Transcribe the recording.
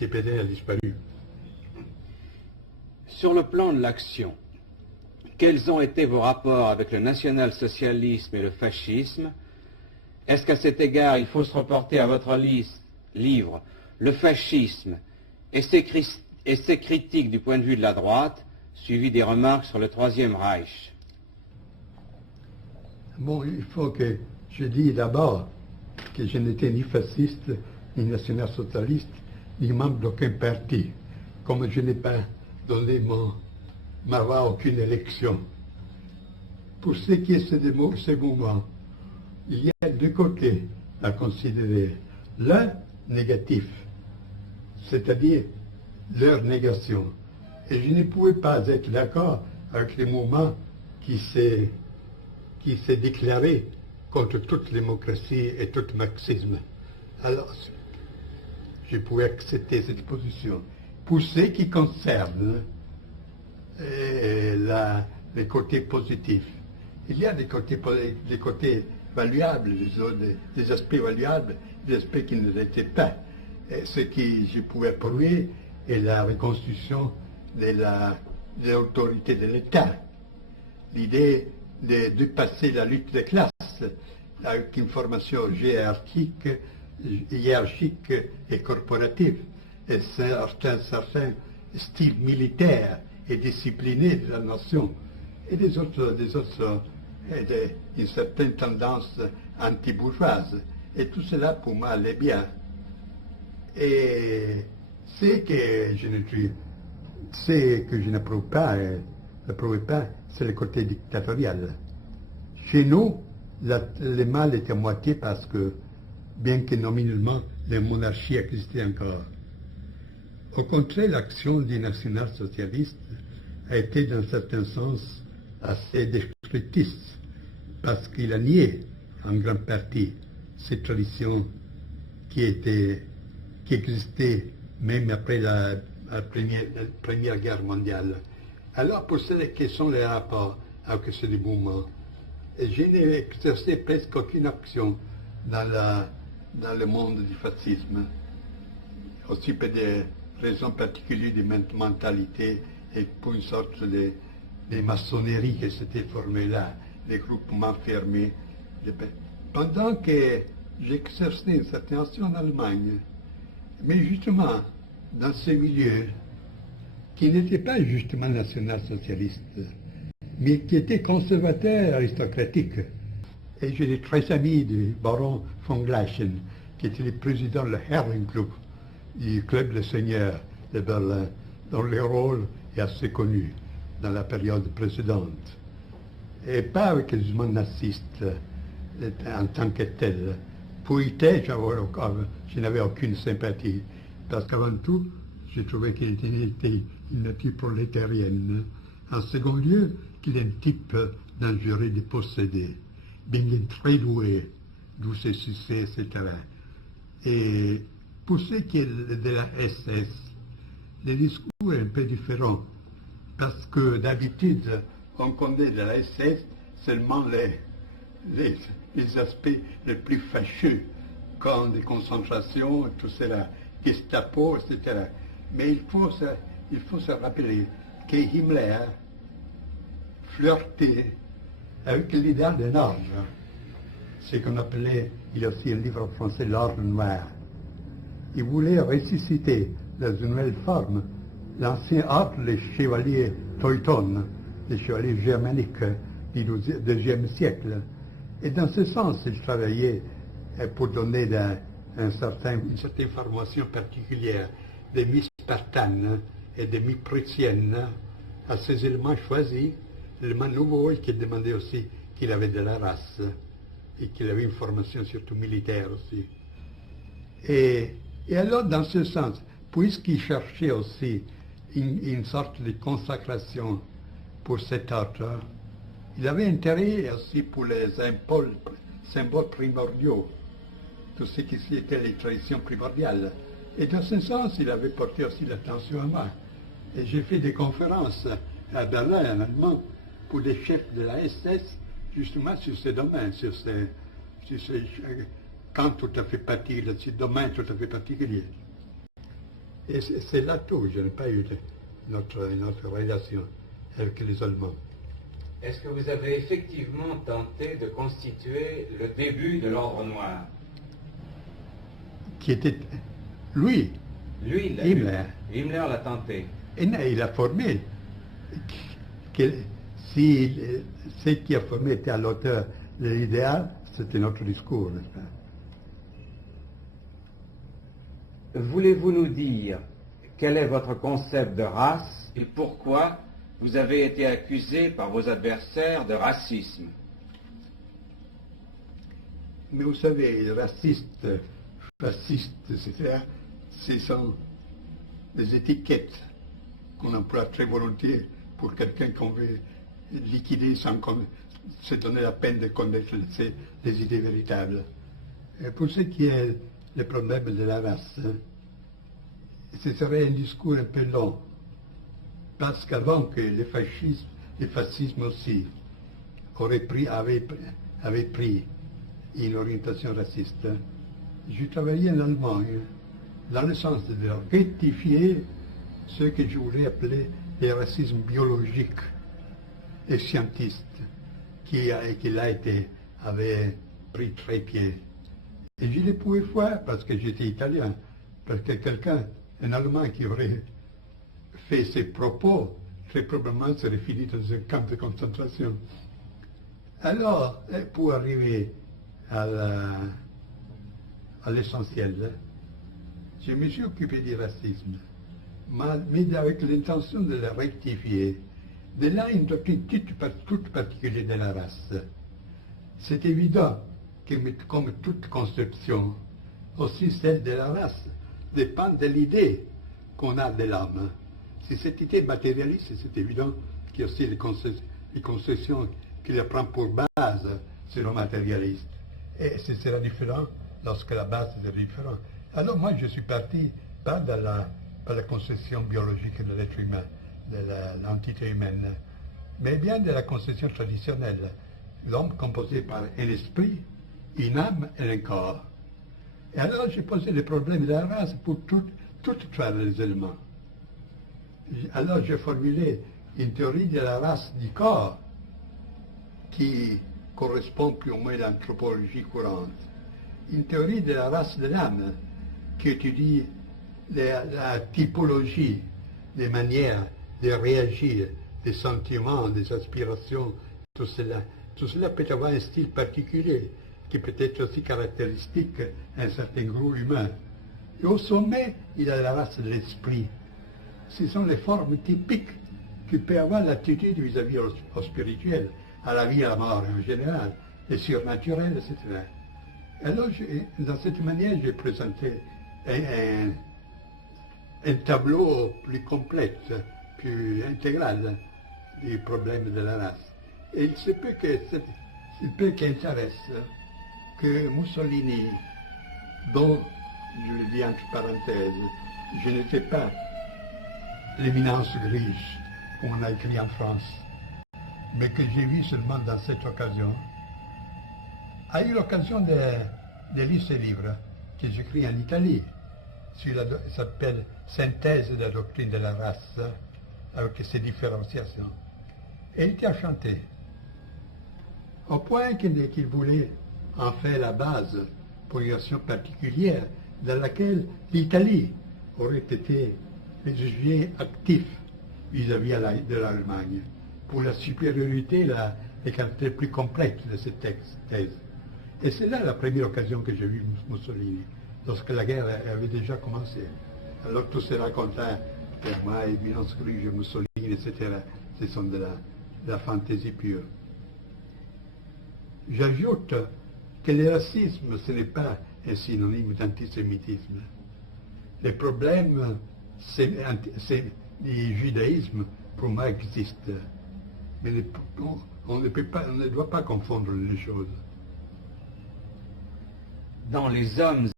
petit PD a disparu. Sur le plan de l'action, quels ont été vos rapports avec le national-socialisme et le fascisme? Est-ce qu'à cet égard, il faut se reporter à votre livre « Le fascisme et ses critiques du point de vue de la droite », suivi des remarques sur le Troisième Reich? Bon, il faut que je dise d'abord que je n'étais ni fasciste, ni national-socialiste, ni membre d'aucun parti, comme je n'ai pas donné ma voix à aucune élection. Pour ce qui est de ce mouvement, il y a deux côtés à considérer. L'un négatif, c'est-à-dire leur négation. Et je ne pouvais pas être d'accord avec le mouvement qui s'est déclaré contre toute démocratie et tout marxisme. Alors, je pouvais accepter cette position. Pour ce qui concerne les côtés positifs, il y a des côtés valuables, des aspects valuables, des aspects qui ne l'étaient pas. Et ce que je pouvais prouver est la reconstitution de l'autorité de l'État. L'idée de dépasser la lutte des classes avec une formation hiérarchique et corporative, et un certain style militaire et discipliné de la nation, et une certaine tendance anti-bourgeoise. Et tout cela, pour moi, allait bien. Et ce que je n'approuve pas, c'est le côté dictatorial. Chez nous, le mal était à moitié parce que, bien que nominalement, la monarchie existait encore. Au contraire, l'action du national-socialiste a été, dans un certain sens, assez destructrice, parce qu'il a nié, en grande partie, ces traditions qui existaient même après la Première Guerre mondiale. Alors, pour ce quels sont les rapports avec ce mouvement, je n'ai exercé presque aucune action dans le monde du fascisme, aussi pour des raisons particulières de mentalité et pour une sorte de maçonnerie qui s'était formée là, des groupements fermés. Pendant que j'exerçais une certaine action en Allemagne, mais justement dans ce milieu qui n'était pas justement national-socialiste, mais qui était conservateur aristocratique. Et j'étais très ami du baron von Gleichen, qui était le président du Herrenclub, du club des seigneurs de Berlin, dont le rôle est assez connu dans la période précédente. Et pas avec les mouvements nazistes en tant que tel. Pour Hitler, je n'avais aucune sympathie, parce qu'avant tout, j'ai trouvé qu'il était une nature prolétarienne. En second lieu, qu'il est un type dangereux de posséder, bien qu'il est très doué, d'où ses succès, etc. Et pour ce qui est de la SS, le discours est un peu différent, parce que d'habitude, on connaît de la SS seulement les aspects les plus fâcheux, comme des concentrations, tout cela, Gestapo, etc. Mais il faut se rappeler que Himmler flirtait avec l'idéal d'un ordre, ce qu'on appelait, il y a aussi un livre français, l'ordre noir. Il voulait ressusciter dans une nouvelle forme l'ancien ordre, les chevaliers Teutones, les chevaliers germaniques du IIe siècle. Et dans ce sens, il travaillait pour donner une certaine formation particulière des mi-spartanes et des mi-prussiennes à ces éléments choisis, l'élément nouveau, et qui demandait aussi qu'il avait de la race et qu'il avait une formation surtout militaire aussi. Et alors, dans ce sens, puisqu'il cherchait aussi une sorte de consacration pour cet ordre, il avait intérêt aussi pour les symboles primordiaux, tout ce qui était les traditions primordiales. Et dans ce sens, il avait porté aussi l'attention à moi. Et j'ai fait des conférences à Berlin, en allemand, pour des chefs de la SS, justement sur ces domaines, sur ces camps tout à fait particuliers, ces domaines tout à fait particuliers. Et c'est là tout. Je n'ai pas eu notre relation avec les Allemands. Est-ce que vous avez effectivement tenté de constituer le début de l'Ordre Noir? Qui était, lui, Lui, Himmler. Himmler l'a tenté. Et il a formé. Si ce qui a formé était à l'auteur de l'idéal, c'était notre discours, n'est-ce pas? Voulez-vous nous dire quel est votre concept de race et pourquoi vous avez été accusé par vos adversaires de racisme? Mais vous savez, les racistes, fascistes, etc., ce sont des étiquettes qu'on emploie très volontiers pour quelqu'un qu'on veut liquider sans se donner la peine de connaître les idées véritables. Et pour ce qui est le problème de la race, ce serait un discours un peu long, parce qu'avant que le fascisme aussi avait pris une orientation raciste, je travaillais en Allemagne dans le sens de rectifier ce que je voulais appeler le racisme biologique et scientiste qui avait pris très pied. Et je ne pouvais faire parce que j'étais italien, parce que un Allemand qui aurait fait ces propos, très probablement serait fini dans un camp de concentration. Alors, pour arriver à l'essentiel, je me suis occupé du racisme, mais avec l'intention de le rectifier. De là, une doctrine toute particulière de la race. C'est évident que, comme toute conception, aussi celle de la race dépend de l'idée qu'on a de l'homme. Si cette idée matérialiste, c'est évident qu'il y a aussi les conceptions qu'il prend pour base seront matérialistes. Et ce sera différent lorsque la base est différente. Alors moi, je suis parti pas par la conception biologique de l'être humain, de l'entité humaine, mais bien de la conception traditionnelle. L'homme composé par un esprit, une âme et un corps. Et alors j'ai posé le problème de la race pour toutes les éléments. Alors j'ai formulé une théorie de la race du corps qui correspond plus ou moins à l'anthropologie courante. Une théorie de la race de l'âme qui étudie la typologie des manières de réagir, des sentiments, des aspirations, tout cela. Tout cela peut avoir un style particulier qui peut être aussi caractéristique d'un certain groupe humain. Et au sommet, il y a la race de l'esprit. Ce sont les formes typiques qui peut avoir l'attitude vis-à-vis au spirituel, à la vie et à la mort en général, les surnaturels, etc. Alors, dans cette manière, j'ai présenté un tableau plus complet, plus intégral du problème de la race. Et il se peut qu'intéresse que Mussolini, dont, je le dis entre parenthèses, je n'étais pas l'éminence grise, comme on a écrit en France, mais que j'ai vu seulement dans cette occasion, a eu l'occasion de lire ce livre que j'écris en Italie, ça s'appelle Synthèse de la doctrine de la race, avec ses différenciations. Et il était enchanté, au point qu'il voulait en faire la base pour une action particulière dans laquelle l'Italie aurait été le sujet actif vis-à-vis de l'Allemagne, pour la supériorité, les qualités plus complètes de cette thèse. Et c'est là la première occasion que j'ai vu Mussolini, lorsque la guerre avait déjà commencé. Alors tout se racontait, pour moi, éminence grise, Mussolini, etc., ce sont de la fantaisie pure. J'ajoute que le racisme, ce n'est pas un synonyme d'antisémitisme. Les problèmes du judaïsme, pour moi, existent. Mais on ne doit pas confondre les choses. Dans les hommes